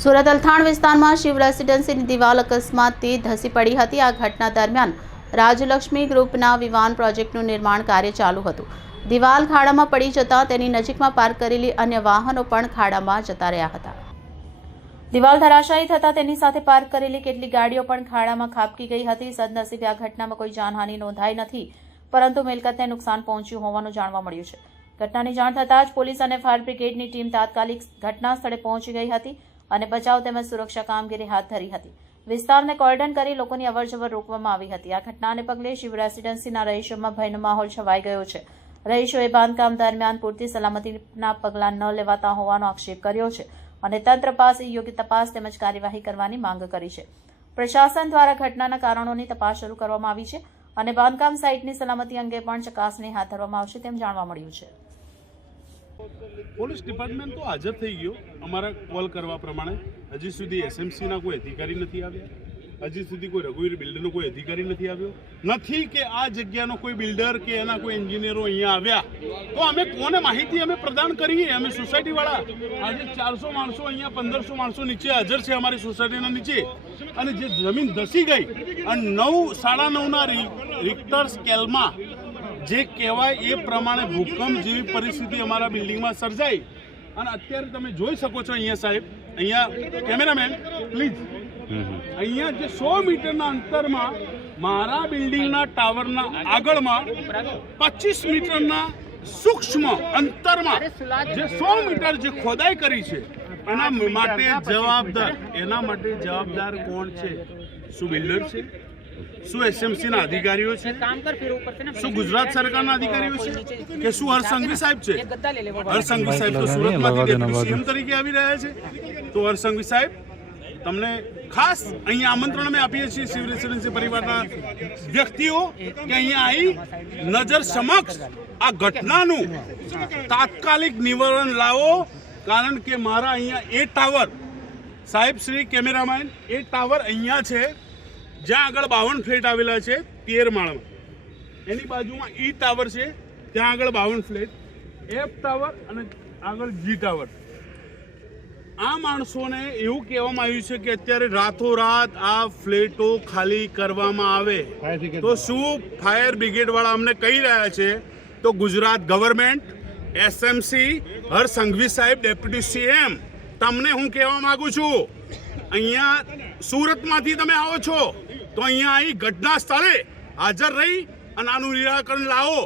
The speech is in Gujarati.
સુરત અલથાણ વિસ્તારમાં શિવ રેસિડેન્સીની દિવાલ અકસ્માતથી ધસી પડી હતી. આ ઘટના દરમિયાન રાજલક્ષ્મી ગ્રુપના વિવાન પ્રોજેક્ટનું નિર્માણ કાર્ય ચાલુ હતું. દિવાલ ખાડામાં પડી જતાં તેની નજીકમાં પાર્ક કરેલી અન્ય વાહનો પણ ખાડામાં જતા રહ્યા હતા. દિવાલ ધરાશાયી થતાં તેની સાથે પાર્ક કરેલી કેટલીક ગાડીઓ પણ ખાડામાં ખાબકી ગઈ હતી. સદનસીબે આ ઘટનામાં કોઈ જાનહાનિ નોંધાઈ નથી, પરંતુ મિલકતને નુકસાન પહોંચ્યું હોવાનું જાણવા મળ્યું છે. ઘટનાની જાણ થતાં જ પોલીસ અને ફાયર બ્રિગેડની ટીમ તાત્કાલિક ઘટના સ્થળે પહોંચી ગઈ હતી. અને બચાવ તેમજ સુરક્ષા કામગીરી હાથ ધરી હતી. વિસ્તારને કોર્ડન કરી લોકોની અવરજવર રોકવામાં આવી હતી. આ ઘટનાને પગલે શિવ રેસીડેન્સીના રહીશોમાં ભયનો માહોલ છવાઈ ગયો છે. રહીશોએ બાંધકામ દરમિયાન પૂરતી સલામતીના પગલાં ન લેવાતા હોવાનો આક્ષેપ કર્યો છે અને તંત્ર પાસે યોગ્ય તપાસ તેમજ કાર્યવાહી કરવાની માંગ કરી છે. પ્રશાસન દ્વારા ઘટનાના કારણોની તપાસ શરૂ કરવામાં આવી છે અને બાંધકામ સાઇટની સલામતી અંગે પણ ચકાસણી હાથ ધરવામાં આવશે તેમ જાણવા મળ્યું છે. પોલીસ ડિપાર્ટમેન્ટ તો હાજર થઈ ગયો. અમારા કોલ કરવા પ્રમાણે હજી સુધી એસએમસીના કોઈ અધિકારી નથી આવ્યા. હજી સુધી કોઈ રઘુવીર બિલ્ડરનો કોઈ અધિકારી નથી આવ્યો. નથી કે આ જગ્યાનો કોઈ બિલ્ડર કે એના કોઈ એન્જિનિયરો અહીંયા આવ્યા. તો અમે કોને માહિતી અમે પ્રદાન કરીએ? અમે સોસાયટીવાળા. આજે ચારસો માણસો અહીંયા, પંદરસો માણસો નીચે હાજર છે અમારી સોસાયટીના નીચે. અને જે જમીન ધસી ગઈ અને નવ, સાડા નવના રિક્ટર સ્કેલમાં જે કહેવાય એ પ્રમાણે ભૂકંપ જેવી પરિસ્થિતિ અમારા બિલ્ડિંગમાં સર્જાઈ. અને અત્યારે તમે જોઈ શકો છો અહીંયા સાહેબ, અહીંયા કેમેરામેન, પ્લીઝ. અહીંયા જે સો મીટરના અંતરમાં મારા બિલ્ડિંગના ટાવરના આગળમાં પચીસ મીટરના સૂક્ષ્મ અંતરમાં જે સો મીટર જે ખોદાઈ કરી છે, એના માટે જવાબદાર, એના માટે જવાબદાર કોણ છે? શું બિલ્ડર છે? શું એસએમસીના અધિકારીઓ છે? શું ગુજરાત સરકારના અધિકારીઓ છે કે શું હરસંઘવી સાહેબ છે? હરસંઘવી સાહેબ તો સુરતમાંથી સીએમ તરીકે આવી રહ્યા છે. તો હરસંઘવી સાહેબ તમને ખાસ અહીંયા આમંત્રણ અમે આપીએ છીએ સિવિલ રેસિડેન્સી પરિવારના વ્યક્તિઓ કે અહીંયા આવી નજર સમક્ષ આ ઘટનાનું તાત્કાલિક નિવારણ લાવો કારણ કે મારા અહીંયા એ ટાવર સાહેબ શ્રી કેમેરામેન એ ટાવર અહીંયા છે. જ્યાં આગળ બાવન ફ્લેટ આવેલા છે તેર માળમાં. એની બાજુમાં ઈ ટાવર છે ત્યાં આગળ બાવન ફ્લેટ એફ ટાવર અને આગળ જી ટાવર. આ માણસોને એવું કહેવામાં આવ્યું છે કે અત્યારે રાતોરાત આ ફ્લેટો ખાલી કરવામાં આવે. તો શું ફાયર બ્રિગેડ વાળા અમને કહી રહ્યા છે? તો ગુજરાત ગવર્મેન્ટ એસએમસી હર સંઘવી સાહેબ ડેપ્યુટી સીએમ તમને હું કહેવા માંગુ છું અહીંયા સુરતમાંથી તમે આવો છો. તો અહીંયા અહીં ઘટના સ્થળે હાજર રહી અને આનું નિરાકરણ લાવો.